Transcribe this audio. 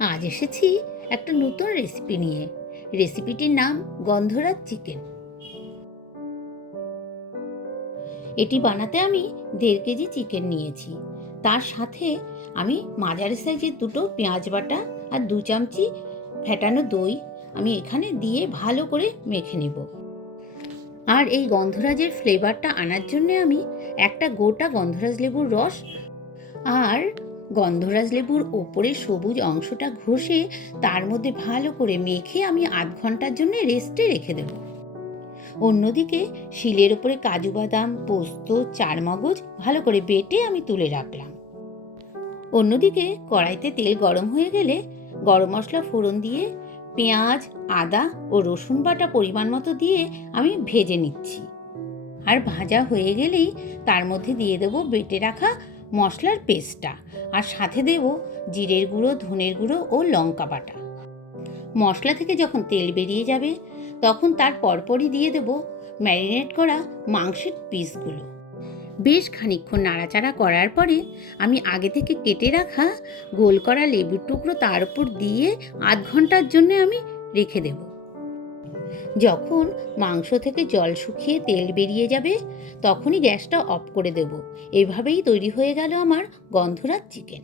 আজ এসেছি একটা নতুন রেসিপি নিয়ে। রেসিপিটির নাম গন্ধরাজ চিকেন। এটি বানাতে আমি 1.5 কেজি চিকেন নিয়েছি। তার সাথে আমি মাঝারি সাইজের দুটো পেঁয়াজ বাটা আর 2 চামচি ফেটানো দই আমি এখানে দিয়ে ভালো করে মেখে নেব। আর এই গন্ধরাজের ফ্লেভারটা আনার জন্য আমি একটা গোটা গন্ধরাজ লেবুর রস আর গন্ধরাজ লেবুর ওপরের সবুজ অংশটা ঘষে তার মধ্যে ভালো করে মেখে আমি আধ ঘন্টার জন্য রেস্টে রেখে দেব। অন্যদিকে শিলের ওপরে কাজু বাদাম, পোস্ত, চারমগজ ভালো করে বেটে আমি তুলে রাখলাম। অন্যদিকে কড়াইতে তেল গরম হয়ে গেলে গরম মশলা ফোড়ন দিয়ে পেঁয়াজ, আদা ও রসুন বাটা পরিমাণ মতো দিয়ে আমি ভেজে নিচ্ছি। আর ভাজা হয়ে গেলেই তার মধ্যে দিয়ে দেবো বেটে রাখা মশলার পেস্টটা, আর সাথে দেব জিরের গুঁড়ো, ধনের গুঁড়ো ও লঙ্কা বাটা। মশলা থেকে যখন তেল বেরিয়ে যাবে তখন তার পরপরই দিয়ে দেব ম্যারিনেট করা মাংসের পিসগুলো। বেশ খানিকক্ষণ নাড়াচাড়া করার পরে আমি আগে থেকে কেটে রাখা গোল করা লেবুর টুকরো তার উপর দিয়ে আধ ঘন্টার জন্য আমি রেখে দেব। যখন মাংস থেকে জল শুকিয়ে তেল বেরিয়ে যাবে তখনই গ্যাসটা অফ করে দেব। এভাবেই তৈরি হয়ে গেল আমার গন্ধরাজ চিকেন।